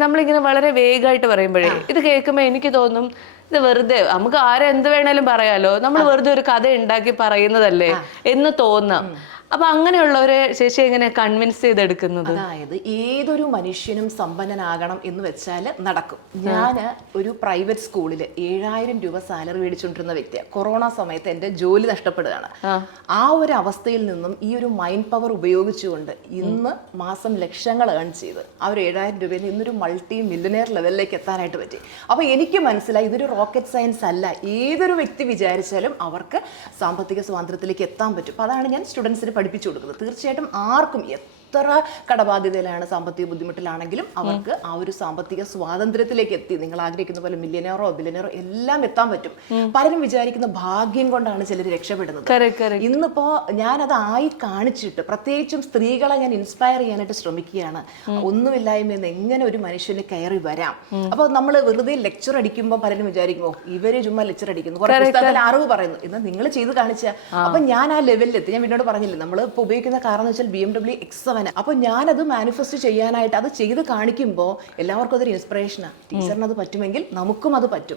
നമ്മളിങ്ങനെ വളരെ വേഗമായിട്ട് പറയുമ്പോഴേ ഇത് കേൾക്കുമ്പോൾ എനിക്ക് തോന്നും ഇത് വെറുതെ നമുക്ക് ആരെ എന്ത് വേണേലും പറയാലോ, നമ്മൾ വെറുതെ ഒരു കഥ ഉണ്ടാക്കി പറയുന്നതല്ലേ എന്ന് തോന്നാം. അപ്പൊ അങ്ങനെയുള്ളവരെ ചേച്ചി എങ്ങനെ കൺവിൻസ് ചെയ്തെടുക്കുന്നത്? അതായത് ഏതൊരു മനുഷ്യനും സമ്പന്നനാകണം എന്ന് വെച്ചാൽ നടക്കും. ഞാൻ ഒരു പ്രൈവറ്റ് സ്കൂളിൽ 7000 രൂപ സാലറി മേടിച്ചുകൊണ്ടിരുന്ന വ്യക്തിയാണ്. കൊറോണ സമയത്ത് എൻ്റെ ജോലി നഷ്ടപ്പെടുകയാണ്. ആ ഒരു അവസ്ഥയിൽ നിന്നും ഈ ഒരു മൈൻഡ് പവർ ഉപയോഗിച്ചുകൊണ്ട് ഇന്ന് മാസം ലക്ഷങ്ങൾ ഏൺ ചെയ്ത് ആ ഒരു 7000 രൂപയിൽ നിന്ന് ഇന്നൊരു മൾട്ടി മില്യനെയർ ലെവലിലേക്ക് എത്താനായിട്ട് പറ്റി. അപ്പോൾ എനിക്ക് മനസ്സിലായി ഇതൊരു റോക്കറ്റ് സയൻസ് അല്ല. ഏതൊരു വ്യക്തി വിചാരിച്ചാലും അവർക്ക് സാമ്പത്തിക സ്വാതന്ത്ര്യത്തിലേക്ക് എത്താൻ പറ്റും. അപ്പോൾ അതാണ് ഞാൻ സ്റ്റുഡൻസിന് പഠിപ്പിച്ചു കൊടുക്കുന്നത്. തീർച്ചയായിട്ടും ആർക്കും എത്ര കടബാധ്യതയിലാണ്, സാമ്പത്തിക ബുദ്ധിമുട്ടിലാണെങ്കിലും അവർക്ക് ആ ഒരു സാമ്പത്തിക സ്വാതന്ത്ര്യത്തിലേക്ക് എത്തി നിങ്ങൾ ആഗ്രഹിക്കുന്ന പോലെ മില്യനറോ ബില്യനറോ എല്ലാം എത്താൻ പറ്റും. പലരും വിചാരിക്കുന്ന ഭാഗ്യം കൊണ്ടാണ് ചിലർ രക്ഷപ്പെടുന്നത്. ഇന്നിപ്പോ ഞാനത് ആയി കാണിച്ചിട്ട് പ്രത്യേകിച്ചും സ്ത്രീകളെ ഞാൻ ഇൻസ്പയർ ചെയ്യാനായിട്ട് ശ്രമിക്കുകയാണ്. ഒന്നുമില്ലായ്മയെന്ന് എങ്ങനെ ഒരു മനുഷ്യന് കയറി വരാം. അപ്പൊ നമ്മൾ വെറുതെ ലെക്ചർ അടിക്കുമ്പോൾ പലരും വിചാരിക്കുമോ ഇവര് ചുമ്മാ ലെക്ചർ അടിക്കുന്നു, കുറെ പുസ്തകത്തിൽ അറിവ് പറയുന്നു എന്ന് നിങ്ങൾ ചെയ്ത് കാണിച്ച. അപ്പൊ ഞാൻ ആ ലെവലിലെത്തി. ഞാൻ വീട്ടിനോട് പറഞ്ഞില്ലേ, നമ്മൾ ഇപ്പൊ ഉപയോഗിക്കുന്ന കാർ എന്ന് വെച്ചാൽ BMW X7. അപ്പൊ ഞാനത് മാനിഫെസ്റ്റ് ചെയ്യാനായിട്ട് അത് ചെയ്ത് കാണിക്കുമ്പോൾ എല്ലാവർക്കും അതൊരു ഇൻസ്പിറേഷനാണ്. ടീച്ചറിന് അത് പറ്റുമെങ്കിൽ നമുക്കും അത് പറ്റും.